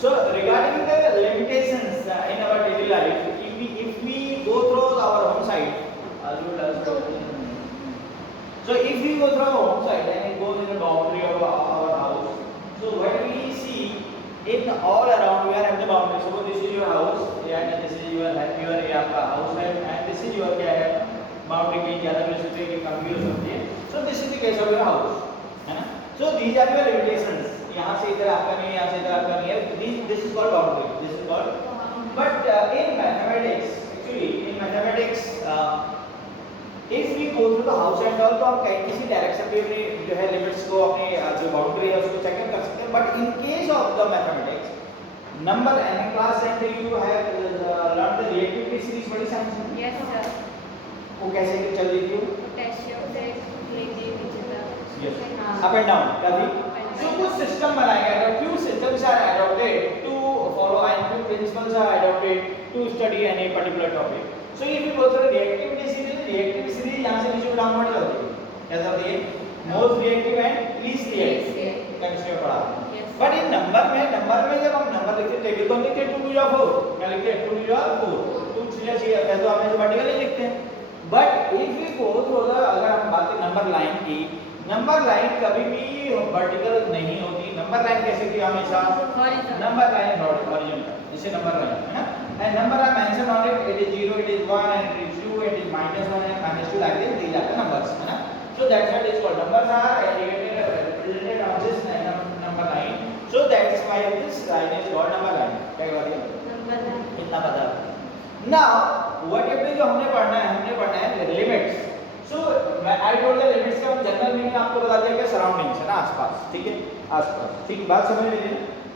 So regarding the limitations in our daily life, if we go through our home site, so if we go through our home site and it goes in the boundary of our house, so what we see in all around we are having the boundary. So this is your house and this is your ये आपका house है and this is your क्या है boundary की ज़्यादा भी हो सकती है कि कम भी हो सकती है. So this is the case of your house, है ना. So these are your limitations. यहाँ से इधर आपका नहीं है, यहाँ से इधर आपका नहीं है. This is called boundary. This is called. But in mathematics, actually in mathematics, if we go through the house and all, तो आप कहीं किसी डायरेक्शन पे अपने जो है लिमिट्स को अपने जो बाउंड्री है उसको चेक कर सकते हैं. But in case of the mathematics, number in class and you have learn the reactivity series बड़ी साइंस में. Yes sir. वो कैसे चल रही थी? पोटेशियम से लेके नीचे तक. यस. अप एंड डाउन क्या थी? So कुछ सिस्टम बनाया गया है. Few systems are adopted to follow and few principles are adopted to study any particular topic. So if you go through reactivity series यहाँ से नीचे डाउनवर्ड होती है. कैसा होती है? Most reactive and least reactive. Chemistry में पढ़ा. बट इन नंबर में जब हम नंबर लिखते हैं तो हम लिखते हैं 2 to the 4. क्या लिखते हैं? 2 to the 4. तो सीधा सीधा तो हम ऐसे वर्टिकली लिखते हैं. But if we go through the, अगर हम बात करें नंबर लाइन की, नंबर लाइन कभी भी वर्टिकल नहीं होती. नंबर लाइन कैसे होती है? हमेशा नंबर लाइन हॉरिजॉन्टल, जैसे नंबर लाइन है ना. And number are mention on it. It is 0, it is 1 and it is 2, it is -1 and -2 like this. These are the numbers, है ना. So that's what is called numbers are represented on this number line. So that's why this line is called number line. क्या बात है? Number line. इतना पता. Now what if जो हमने पढ़ना है limits. So I told the limits का जनरल मीनिंग आपको बता दिया कि सराउंडिंग्स है ना, आसपास. ठीक है, आसपास. ठीक, बात समझ लीजिए.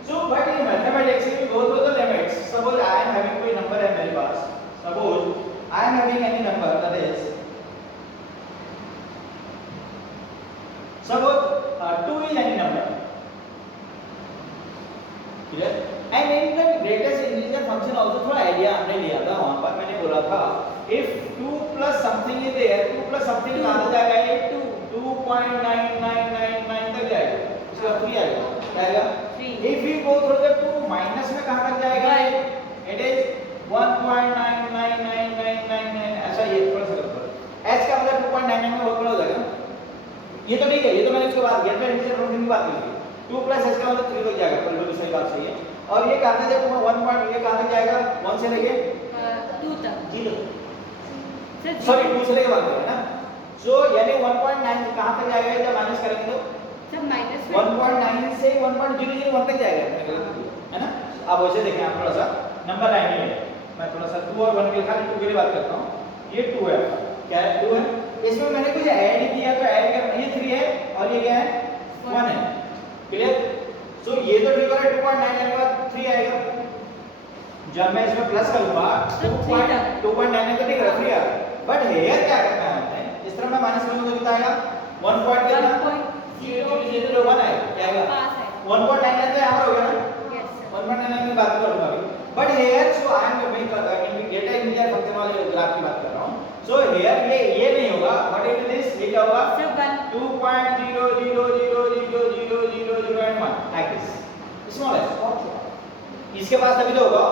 So but in mathematics if you go through the limits, suppose I am having कोई नंबर है मेरे पास. Suppose I am having any number, that is suppose 2 is any number. Clear? And in the greatest integer function also थोड़ा idea हमने लिया था. वहाँ पर मैंने बोला था if 2 plus something is there, 2 plus something कहाँ तक जाएगा? ये 2.9999 तक जाएगा. इसका 3 आएगा. क्या आएगा? 3. If we go through the 2 minus में कहाँ तक जाएगा? It is 1.999999. ऐसा ये थोड़ा सा करो. h का मतलब 2.99 में बहुत बड़ा हो जाएगा. ये तो ठीक है, ये तो मैंने उसके बाद गेट में इंटीजर फंक्शन की बात की थी. 2 प्लस h का मतलब 3 तक जाएगा. बिल्कुल सही बात सही है. और ये कहां से जब 1 पॉइंट ये कहां तक जाएगा? 1 से लेके 2 तक. 0 सॉरी 2 से लेके 1 तक, है ना. सो यानी 1.9 कहां तक जाएगा जब माइनस करेंगे तो? सब माइनस 1.9 से 1.001 तक जाएगा, है ना. अब वैसे देखें आप थोड़ा सा नंबर लाइन में मैं थोड़ा सा 2 और 1 के खाली 2 के लिए बात करता हूं. ये 2 है आपका. क्या है? 2 है. इसमें मैंने कुछ ऐड किया तो ऐड कर, ये 3 है और ये क्या है? 1 है. क्लियर? सो ये तो ठीक है. 2.9 के बाद 3 आएगा. जब मैं इसमें प्लस करूंगा 2.9 तो ठीक है 3 आएगा. बट हेयर क्या करना है हमने? इस तरह मैं माइनस करूंगा तो कितना आएगा? 1 पॉइंट कितना? 0.01 आएगा. क्या आएगा? 1.99 तो यहाँ पर हो गया ना. 1.99 की बात करूंगा अभी. But here so I am going data integer function वाले ग्राफ की बात कर रहा हूं. सो हेयर ये नहीं होगा. What is this? ये क्या होगा? 2.000000001 लाइक दिस. स्मॉल है. इसके पास तभी तो होगा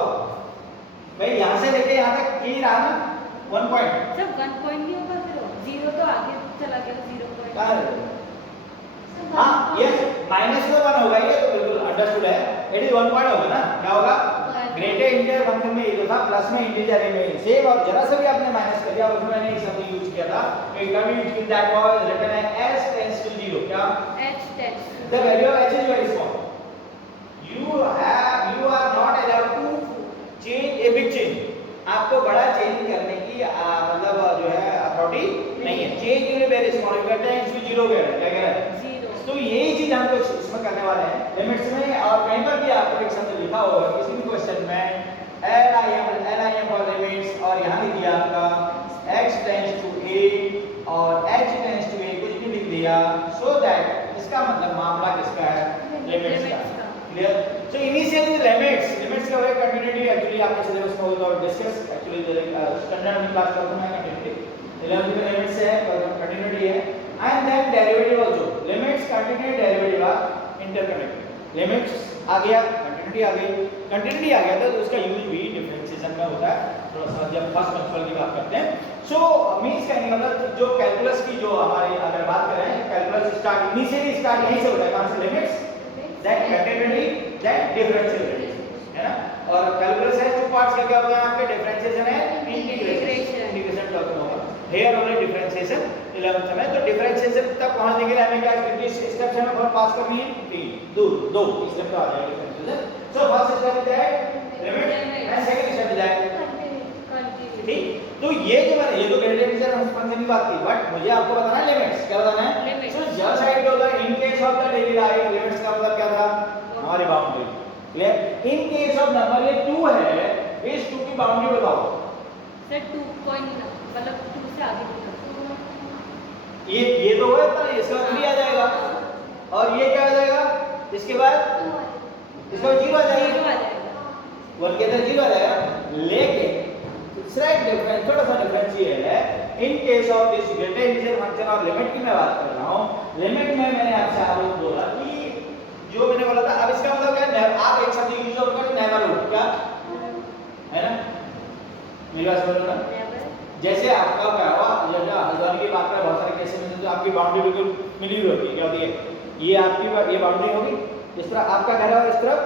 भाई. यहां से लेके यहां तक ये रहा ना 1 पॉइंट. सब 1 पॉइंट नहीं होगा फिर 0 तो आगे चला गया 0 पॉइंट. कहां है? हां यस माइनस का 1 होगा. ये तो बिल्कुल अंडरस्टूड है. इट इज 1 पॉइंट होगा ना. क्या होगा? ग्रेटर इंटीजर फंक्शन में ये था प्लस में इंटीजर में सेम. और जरा सा भी आपने माइनस कर दिया उसमें मैंने एक शब्द यूज किया था. एक टर्म यूज किया that was written as h tends to 0. क्या? h tends to the value of h is very small. you are not allowed to change a big change. आपको बड़ा चेंज करने की मतलब जो है अथॉरिटी नहीं है. Change in very small you कहते हैं इसमें 0 कह रहा है. क्या कह रहा है? 0. तो यही चीज हम कुछ इसमें करने वाले हैं लिमिट्स में. और कहीं पर भी आपको एक शब्द लिखा होगा किसी भी क्वेश्चन में LIM फॉर लिमिट्स और यहां लिख दिया आपका x टेंड्स टू a और h टेंड्स टू a कुछ भी लिख दिया. सो दैट इसका मतलब मामला किसका है? लिमिट्स का. क्लियर? सो इनिशियली लिमिट्स का वे कंटिन्यूटी एक्चुअली आपके सिलेबस में होगा डिस्कस. एक्चुअली स्टैंडर्ड में क्लास करता हूं मैं कंटिन्यूटी. 11th में लिमिट्स है कंटिन्यूटी है. And then derivative also. Limits continuity derivative are interconnected. Limits आ गया कंटिन्यूटी कंटिन्यूटी आ गई, कंटिन्यूटी आ गया तो उसका यूज भी डिफरेंशिएशन में होता है थोड़ा सा जब फर्स्ट प्रिंसिपल की बात करते हैं। सो मींस कहने का मतलब जो कैलकुलस की जो हमारी अगर बात करें कैलकुलस स्टार्ट इनिशियली स्टार्ट यहीं से होता है, कहां से? Limits, then continuity, then differential, है ना। और कैलकुलस है टू पार्ट्स का, क्या होगा आपके? डिफरेंशिएशन है इंटीग्रेशन, इंटीग्रेशन टॉपिक होगा हियर ओनली डिफरेंशिएशन 11th में। तो डिफरेंशिएशन तक पहुंचने के लिए हमें क्या कितनी स्टेप्स हमें और पास करनी है? 3 2 स्टेप तो आ जाएगा differentiation. So first step is that limit and second step is that continue. ठीक। तो ये जो मैंने ये तो ग्रेडियंट फंक्शन की बात की, बट मुझे आपको बताना है लिमिट्स, क्या बताना है? Limits. सो जब साइड होगा इन case of the daily life, limits का मतलब क्या था? हमारी boundary, clear. In case of number ये 2 है, इस 2 की बाउंड्री बताओ। सर 2 पॉइंट मतलब 2 से आगे की ये तो हुआ था, इसका 3 आ जाएगा और ये क्या आ जाएगा? इसके बाद इसका 0 आ जाएगा, 0 आ जाएगा। 1 के अंदर 0 आ जाएगा। लेकिन स्लाइट डिफरेंस, थोड़ा सा डिफरेंस ये है इन case of this greater integer function और लिमिट की मैं बात कर रहा हूं। लिमिट में मैंने आपसे आगे बोला कि जो मैंने बोला था, अब इसका मतलब क्या है? आप एक शब्द यूज करोगे नेबरहुड, क्या है ना? मेरी बात समझ रहे हो? जैसे आपका क्या हुआ, जब हल्द्वानी की बात करें बहुत सारे केसेस में तो आपकी बाउंड्री बिल्कुल मिली हुई होती है, क्या होती है? ये आपकी ये बाउंड्री होगी, इस तरह आपका घर है और इस तरफ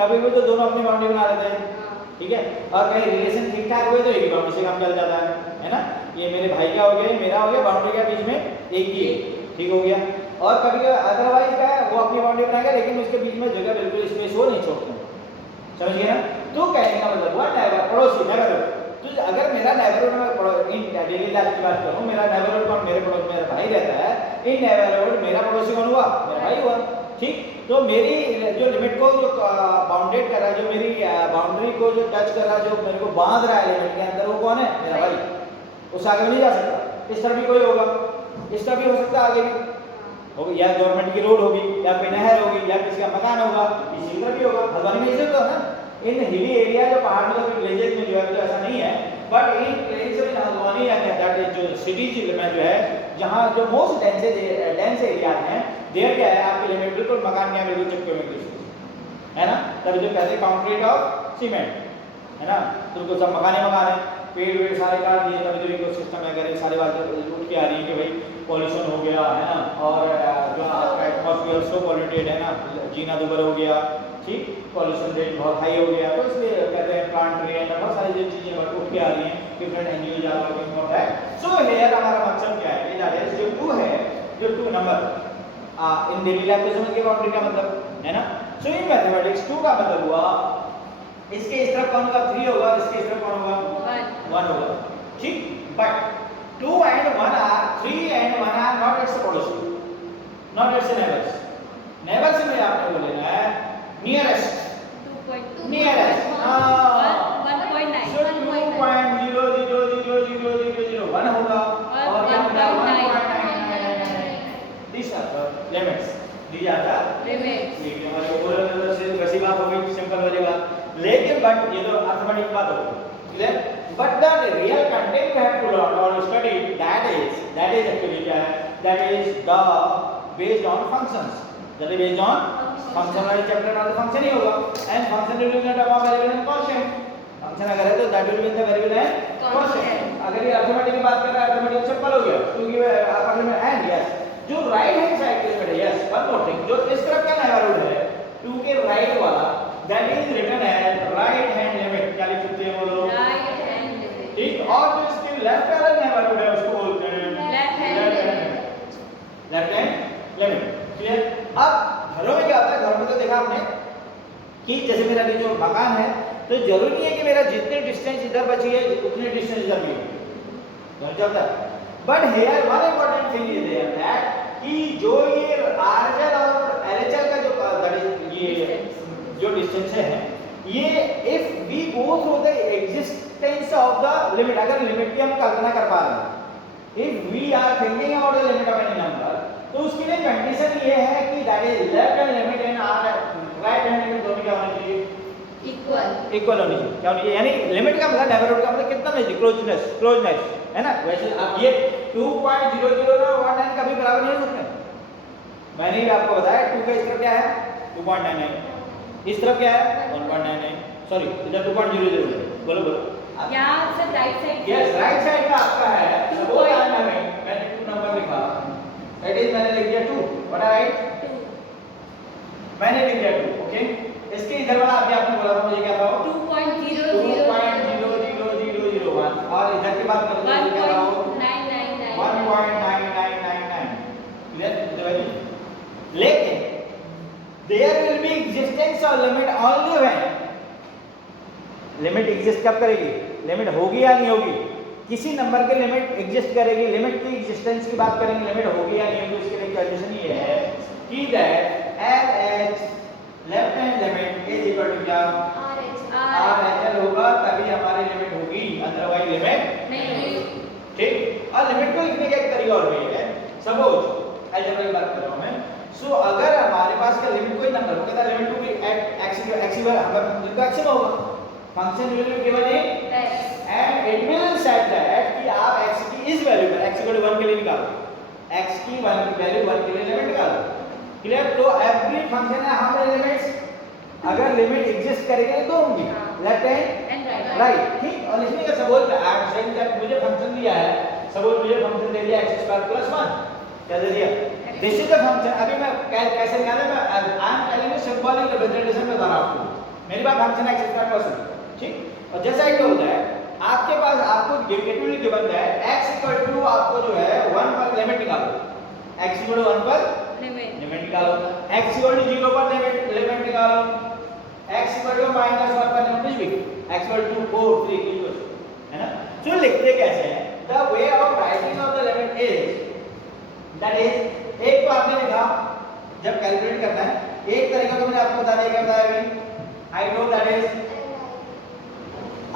कभी भी तो दोनों अपनी बाउंड्री बना लेते हैं, ठीक है। और कहीं रिलेशन ठीक ठाक हुए तो एक ही बाउंड्री से काम चल जाता है ना। ये मेरे भाई का हो गया, मेरा हो गया, बाउंड्री के बीच में एक ही है, ठीक हो गया। और कभी अदरवाइज क्या है, वो अपनी बाउंड्री बनाएगा लेकिन उसके बीच में जगह बिल्कुल स्पेस हो नहीं छोड़ते, समझ गए ना। तो कहने का मतलब हुआ नेबर, पड़ोसी, नेबरहुड। तो अगर मेरा नेबरहुड में इन डेली लाइफ की बात करूं, मेरा नेबरहुड कौन? मेरे पड़ोस में मेरा भाई रहता है। इन नेबरहुड मेरा पड़ोसी कौन हुआ? मेरा भाई हुआ, ठीक। तो मेरी जो लिमिट को जो बाउंडेड कर रहा है, जो मेरी बाउंड्री को जो टच कर रहा है, जो मेरे को बांध रहा है लिमिट के अंदर, वो कौन है? मेरा भाई। उससे आगे नहीं जा सकता। इस तरह भी कोई होगा, इस तरह भी हो सकता है, आगे भी होगा, या गवर्नमेंट की रोड होगी, या कोई नहर होगी, या किसी का मकान होगा, इसी तरह भी होगा। हल्द्वानी में इसे तो है ना, इन हिली एरिया जो पहाड़ में विलेजेस में जो है तो ऐसा नहीं है, बट इन प्लेसेस में हल्द्वानी दैट इज जो सिटीज में जो है, जहां जो मोस्ट डेंस एरिया हैं, देयर क्या है आपकी लिमिट बिल्कुल मकान क्या बिल्कुल चिपके हुए है ना। तभी जो कहते हैं कंक्रीट और सीमेंट, है ना। तो उनको सब मकान है, पेड़ वेड़ सारे काट दिए, तभी जो इकोसिस्टम है, अगर सारी बातें उठ के आ रही है कि भाई पॉल्यूशन हो गया, है ना, और जो आपका एटमॉस्फेयर सो पॉल्यूटेड है ना, जीना दुबर हो गया, ठीक, पॉल्यूशन रेट बहुत हाई हो गया। तो इसलिए कहते हैं प्लांट ट्री एंड बहुत सारी जो चीजें उठ के आ रही हैं, different NGOs are working for that. So here हमारा मकसद क्या है? दैट इज जो 2 है, जो 2 नंबर इन डेली लाइफ तो समझ के बाउंड्री का मतलब, है ना। सो इन मैथमेटिक्स 2 का मतलब हुआ इसके इस तरफ कौन होगा? 3 होगा, इसके इस तरफ कौन होगा? 1 होगा, ठीक। But 2 and 1 are 3 and 1 are not its पड़ोसी, not its neighbors। नेबर से मुझे आपने को लेना है नियरेस्ट, 2.2 नियरेस्ट, 1.9 सो 2.00000001 होगा और क्या होगा? 1.999। This are the limits, these are the limits. ये हमारे ओवरऑल नंबर से वैसी बात हो गई, सिंपल वाली बात। लेकिन बट ये तो अर्थमेटिक बात हो गई, clear. But the real content you have to learn or study, that is actually क्या है? That is the based on functions, that is based on function वाले चैप्टर में तो फंक्शन ही होगा, and function will be in the term of variable and constant। Function अगर है तो that will be in the variable and constant। अगर ये arithmetic की बात कर रहा है, अर्थमेटिक सिंपल हो गया, क्योंकि आपस में and yes, जो राइट हैंड साइड के लिमिट है, यस वन मोर थिंग, जो इस तरफ का नेबरहुड है 2 के राइट वाला, that is written as right hand limit। क्या लिख सकते हैं बोलो? Right hand limit. ठीक। और जो इसके लेफ्ट वाला नेबरहुड है उसको बोलते हैं लेफ्ट हैंड लिमिट, क्लियर। अब घरों में क्या होता है? घरों में तो देखा आपने कि जैसे मेरा जो मकान है, तो जरूरी नहीं है कि मेरा जितने डिस्टेंस इधर बची है उतने डिस्टेंस इधर भी हो, घर चलता है। But here one important thing is there that कि जो ये आरएचएल और एलएचएल का जो ये जो डिस्टेंस है, ये if we go through the existence of the limit, अगर लिमिट की हम कल्पना कर पा रहे हैं, if we are thinking about the limit of any number, तो उसके लिए कंडीशन ये है कि that is left hand limit and right hand limit दोनों क्या होनी चाहिए? इक्वल होनी चाहिए। क्या होनी चाहिए? यानी लिमिट का मतलब नेबरहुड का मतलब कितना नहीं, क्लोजनेस, है ना। वैसे अब ये 2.00 ना 1 कभी बराबर नहीं हो सकते। मैंने भी आपको बताया 2 का स्क्वायर क्या है? 2.99। इस तरफ क्या है 1.99, सॉरी इधर 2.00 है, बोलो बोलो यहाँ से right side yes right side का आपका है सपोज आई एम हैविंग, मैंने 2 नंबर लिखा, दैट इज मैंने लिख दिया 2, व्हाट आई राइट, 2 मैंने लिख दिया 2, ओके। इसके इधर वाला अभी आपने बोला था मुझे क्या था, 2.0001 और इधर की बात करें तो क्या था, 1.9999, क्लियर द वैल्यू। लेकिन there will be existence of limit only when, limit exist कब करेगी, लिमिट होगी या नहीं होगी, किसी नंबर के लिमिट एग्जिस्ट करेगी, लिमिट की एग्जिस्टेंस की बात करेंगे, लिमिट होगी या नहीं होगी, उसके लिए कंडीशन ये है कि that LH left hand limit is equal to क्या, RHL होगा तभी हमारी लिमिट होगी, अदरवाइज लिमिट नहीं। ठीक। और लिमिट को लिखने का एक तरीका और भी है, सपोज अलजेब्रा की बात कर रहा हूं मैं, सो अगर हमारे पास का लिमिट कोई नंबर हो कहता limit to be at x equal हमका x होगा, function will be given in and it will set that कि आप x की इस वैल्यू पर x इक्वल टू 1 के लिए निकालो, x की 1 की वैल्यू 1 के लिए लिमिट निकालो, क्लियर। तो एवरी फंक्शन है हमारे लिमिट्स अगर लिमिट एग्जिस्ट करेंगे तो होंगी लेफ्ट हैंड राइट, ठीक। और लिखने का suppose I am saying that मुझे फंक्शन दिया है, सपोज मुझे फंक्शन दे दिया x² + 1, क्या दे दिया, दिस इज द फंक्शन। अभी मैं कैसे निकाले, मैं I am telling you symbolic representation में बता रहा हूं आपको, मेरे पास फंक्शन x² + 1, ठीक। और जैसा ही होता है आपके पास आपको गिवन गिवन है x इक्वल टू आपको जो है 1 पर लिमिट निकालो, x इक्वल टू 1 पर लिमिट निकालो, x इक्वल टू 0 पर लिमिट निकालो, x इक्वल टू -1 पर लिमिट कुछ भी, x इक्वल टू 4 3 कुछ है ना। तो लिखते कैसे हैं, the way of writing of the limit is that is, एक तो आपने लिखा जब कैलकुलेट करना है, एक तरीका तो मैंने आपको बता दिया क्या बताया अभी, I know that is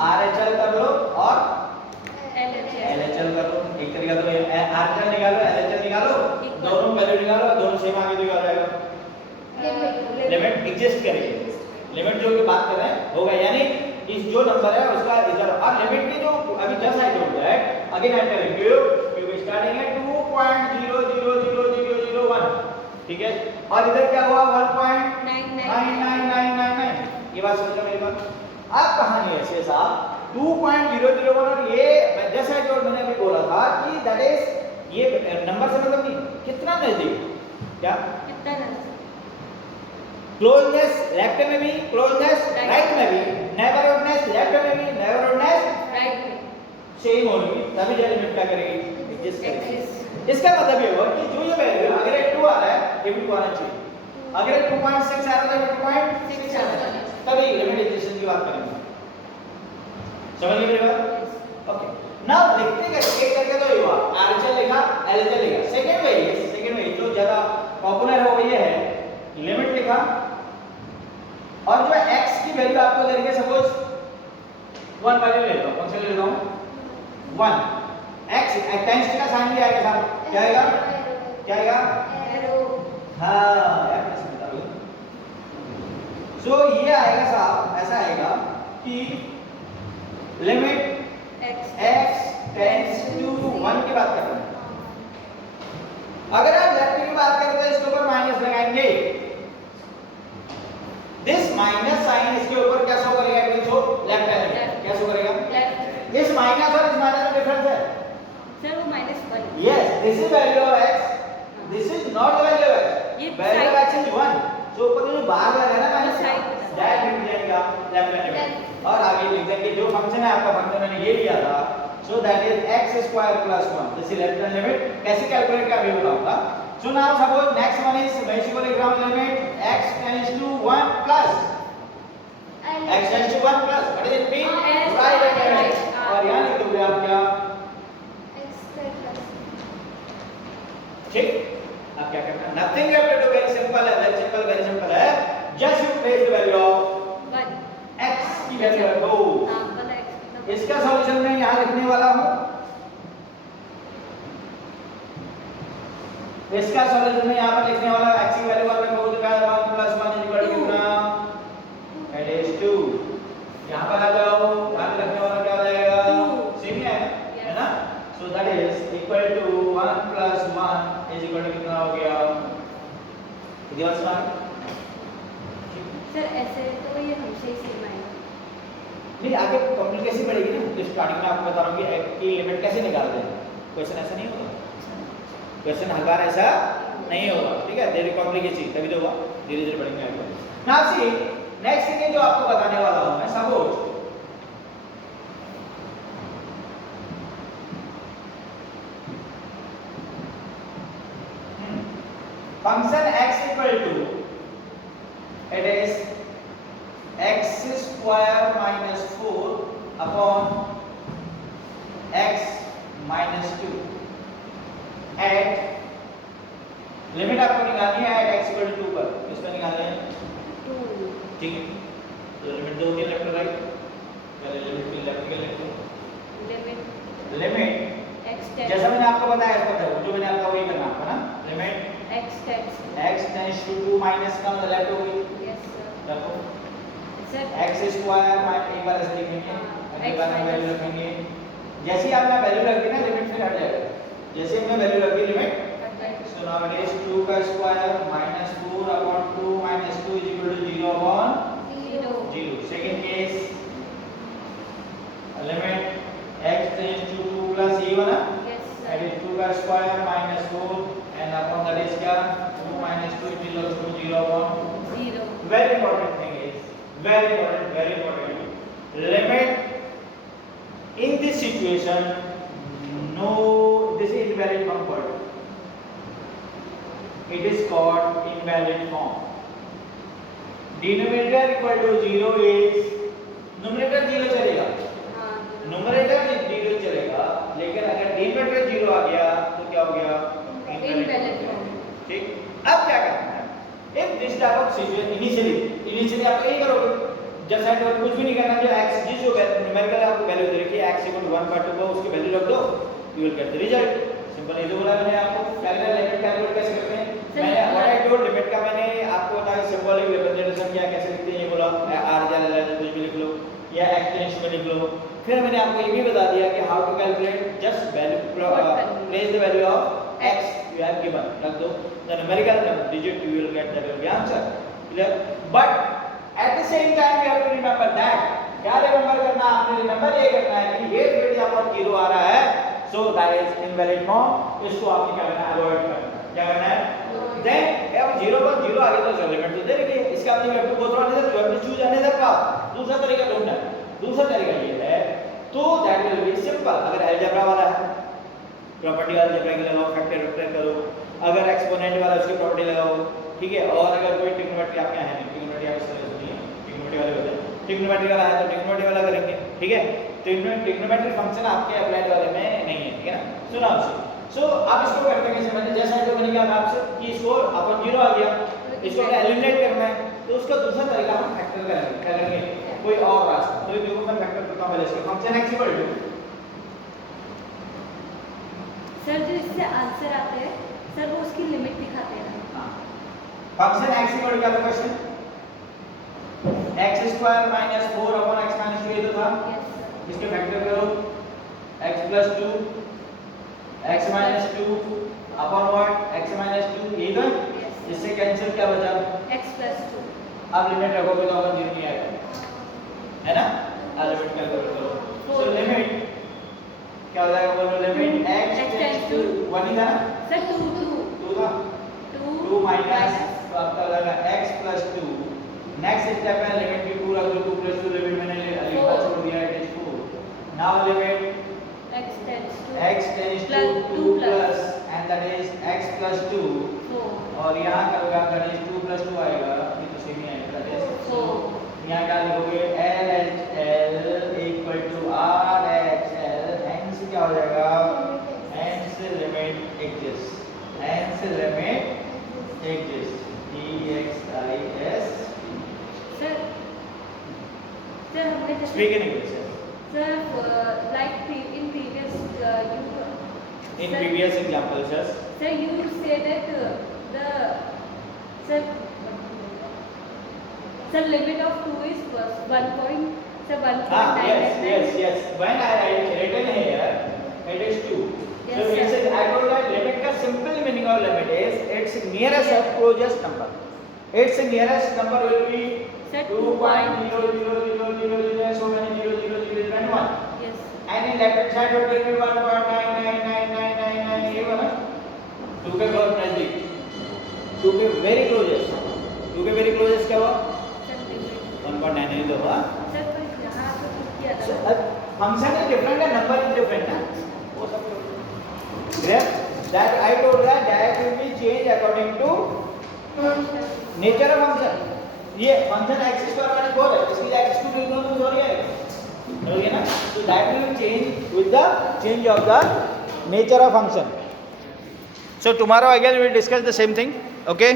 RHL कर लो और LHL कर लो, एक तरीका तो RHL निकालो LHL निकालो, दोनों वैल्यू निकालो, दोनों सेम आगे जो आ जाएगा, लिमिट एग्जिस्ट करेगी, लिमिट जो की बात कर रहे हैं होगा, यानी इस जो नंबर है उसका इधर, और लिमिट की जो अभी just I told that again I tell you cube starting है 2.000001, ठीक है, और इधर क्या हुआ 1.99999, ये बात समझ लो मेरी बात। अब कहानी ऐसे साहब 2.001 और ये जैसा जो मैंने अभी बोला था कि दैट इज ये नंबर से मतलब नहीं कितना नजदीक, क्या कितना क्लोजनेस लेफ्ट में भी, क्लोजनेस राइट में भी, नेबरहुडनेस लेफ्ट में भी, नेबरहुडनेस राइट में सेम होगी, तभी जो लिमिट क्या करेगी एग्जिस्ट करेगी। इसका मतलब ये हुआ कि जो ये वैल्यू अगर 2 आ रहा है ये भी 2 आना चाहिए, अगर 2.6 आ रहा है तो 2.6 आना चाहिए, तभी लिमिट एग्जिस्टेंस की बात करेंगे, समझ गए मेरी बात, ओके। नाउ देखते हैं एक करके तो ये हुआ RHL लिखा LHL लिखा, सेकंड वे जो ज्यादा पॉपुलर है वो ये है लिमिट लिखा और जो x की वैल्यू आपको दे रही है, सपोज 1 वैल्यू ले लो, कौन सा ले लेता हूं 1, x टाइम्स का साइन भी आएगा साहब, क्या आएगा एरो, हां यार कैसे बता रहे हो, सो ये आएगा साहब, ऐसा आएगा कि लिमिट x टेंड्स टू 1 की बात करते हैं, अगर आप लेफ्ट की बात करें तो इसके ऊपर माइनस लगाएंगे, दिस माइनस साइन इसके ऊपर क्या शो करेगा, it will show left hand, क्या शो करेगा, इस माइनस और इस माइनस में डिफरेंस है सर, वो -1, yes this is value of x, this is not the value of x, value of x is 1, जो ऊपर जो बाहर लगा है ना माइनस दैट मिल जाएगा लेफ्ट हैंड में, और आगे लिख देंगे जो फंक्शन है आपका फंक्शन मैंने ये लिया था, so that is x² + 1, this is left hand limit, कैसे कैलकुलेट का भी बताऊंगा। So now suppose next one is मैं इसी को लिख रहा हूं limit x tends to 1 plus x tends to 1 plus what is it mean right hand, और यहां लिख दोगे आप क्या ठीक। अब क्या करना है, nothing you have to do, very simple है, वेरी सिंपल है, just you place the value of 1 x की वैल्यू है 2, इसका सॉल्यूशन मैं यहां लिखने वाला हूं, इसका सॉल्यूशन मैं यहां पर लिखने वाला हूं, x की वैल्यू पर मैं बोल दूंगा 1 + 1 = कितना, इट इज 2, यहां पर आ जाओ, यहां पे लिखने वाला क्या हो जाएगा 2, सेम ही है ना, so that is equal to 1 + 1 = कितना हो गया, दिवाल समान। सर ऐसे तो ये हमेशा ही सेम आएगा। नहीं आगे कॉम्प्लिकेशन बढ़ेगी ना, तो स्टार्टिंग में आपको बता रहा हूँ कि लिमिट कैसे निकालते हैं। क्वेश्चन ऐसा नहीं होगा, क्वेश्चन हर बार ऐसा नहीं होगा, ठीक है। देयर कॉम्प्लिकेशन तभी तो होगा, धीरे धीरे बढ़ेंगे आगे। नाउ सी नेक्स्ट थिंग है जो आपको बताने वाला हूं मैं, suppose function x equal to it is x square minus 4 upon x minus 2 at limit आपको निकालनी है at x equal to 2 पर, किस पर निकालनी है? 2 ठीक है, तो लिमिट दो होती है लेफ्ट और राइट, पहले लिमिट की लेफ्ट के लिमिट x जैसा मैंने आपको बताया इस पर जो मैंने आपका वही करना आपको ना, limit x tends to 2 minus का मतलब लेफ्ट हो गई। Yes sir. रखो सर x स्क्वायर माइनस एक बार ऐसे लिखेंगे, अगली बार हम वैल्यू रखेंगे, जैसे ही आपने वैल्यू रख दी ना लिमिट फिर हट जाएगा, जैसे ही हमने वैल्यू रख दी limit, so now it is 2 का square minus 4 upon 2 minus 2 is equal to 0 upon 0. Second case limit x tends to 2 plus e बना, that is 2 का square minus 4 and upon that is क्या 2 minus 2 is equal to 0 upon 0. very important thing is very important limit in this situation, no, this is invalid form called, it is called invalid form. Denominator equal to 0 is numerator 0 चलेगा, numerator 0 चलेगा, लेकिन अगर denominator 0 आ गया तो क्या हो गया? Invalid form. ठीक, अब क्या करना है? if this type of situation initially आप यही करोगे, जब साइड पर कुछ भी नहीं करना, जो x जिस जो न्यूमेरिकल आपको वैल्यू दे रखी है x = 1 पर 2 उसकी वैल्यू रख दो, you will get the result. Simple ये तो बोला मैंने आपको, कैलकुलेट लिमिट कैलकुलेट कैसे करते हैं, मैंने व्हाट आई टोल्ड लिमिट का मैंने आपको बताया सिंबॉलिक रिप्रेजेंटेशन क्या कैसे लिखते हैं, ये बोला r या l कुछ भी लिख लो या एक्सटेंशन में लिख लो। फिर मैंने आपको ये भी बता दिया कि how to calculate, just value place the value of x you have given, रख दो the numerical digit, you will get that will be answer, clear? But at the same time you have to remember that, क्या remember करना आपने, remember ये करना है कि ये फिर यहाँ पर 0 आ रहा है, so that is invalid form, इसको आपने क्या करना है, अवॉइड करना है, क्या करना है, then अब 0 पर 0 आ गया तो लिमिट तो दे रखी है, इसका आपने वेक्टर को थोड़ा नहीं, वेक्टर चूज अनदर पाथ, दूसरा तरीका ढूंढना है, दूसरा तरीका ये है, तो दैट विल बी सिंपल। अगर अलजेब्रा वाला है प्रॉपर्टी अलजेब्रा के लगाओ, फैक्टर वेक्टर करो, अगर एक्सपोनेंट वाला उसकी प्रॉपर्टी लगाओ, ठीक है, और अगर कोई ट्रिग्नोमेट्री आपके यहाँ है नहीं, ट्रिग्नोमेट्री आप इस तरह से नहीं है, ट्रिग्नोमेट्री वाले होते हैं, ट्रिग्नोमेट्री वाला है तो ट्रिग्नोमेट्री वाला करेंगे, ठीक है, ट्रिग्नोमेट्री फंक्शन आपके अप्लाइड वाले में नहीं है, ठीक है ना। सुनो आपसे, सो आप इसको करते हैं कैसे, मैंने जैसा जो मैंने कहा आपसे कि इसको अपन 0 आ गया, इसको अगर एलिमिनेट करना है तो उसका दूसरा तरीका हम फैक्टर करेंगे, क्या करेंगे, कोई और रास्ता, तो ये देखो मैं फैक्टर करता हूं पहले इसका function x equal to, sir जो इससे आंसर आते हैं सर वो उसकी लिमिट दिखाते हैं। हां, फंक्शन x इक्वल टू क्या था question, x square minus 4 upon x minus 2 ये तो था, यस सर। इसके फैक्टर करो x plus 2 x minus 2 upon what x minus 2 ये तो, इससे कैंसिल क्या बचा x प्लस 2, अब लिमिट रखोगे तो अपन 0 नहीं आएगा, है ना, अब लिमिट कैलकुलेट करो, सो लिमिट क्या हो जाएगा, बोलो लिमिट x टेंड्स टू 1 ही था ना सर 2 था 2 माइनस, तो आपका हो जाएगा x प्लस 2, नेक्स्ट स्टेप है लिमिट की 2 रख दो, 2 प्लस 2 लिमिट मैंने लिखा छोड़ दिया, it is 4, now limit x tends to 2 plus and that is x plus 2, और यहाँ क्या होगा, that is 2 plus 2 आएगा, ये तो सेम ही आएगा, that is, so यहाँ क्या लिखोगे LHL equal to RHL, hence क्या हो जाएगा, hence limit exists, hence limit exists, EXIST, sir sir हमने जैसे speak in English, sir like in previous in previous examples, yes, sir you say that the sir limit of 2 is 1.9. yes, when I written here it is 2, yes, so it's a, I told that limit का simple meaning of limit is its nearest or closest number, its nearest number will be Sir, 2.0000, so many 0, 0, 0, and 1. Yes. And in left hand side what will be 1.99999 ये वाला 2 के बहुत नजदीक 2 के very closest 2 के very closest क्या हुआ Sir, limit. 1.9 नहीं तो हुआ Sir, पर यहाँ तो कुछ किया था. Function is different and number is different ना वो सब yeah that I told that will be changed according to nature of function ये फंक्शन x स्क्वायर माइनस 4 है इसकी x टू दोनों सॉरी है ओके ना so that will change with the change of the nature of function so tomorrow again we will discuss the same thing okay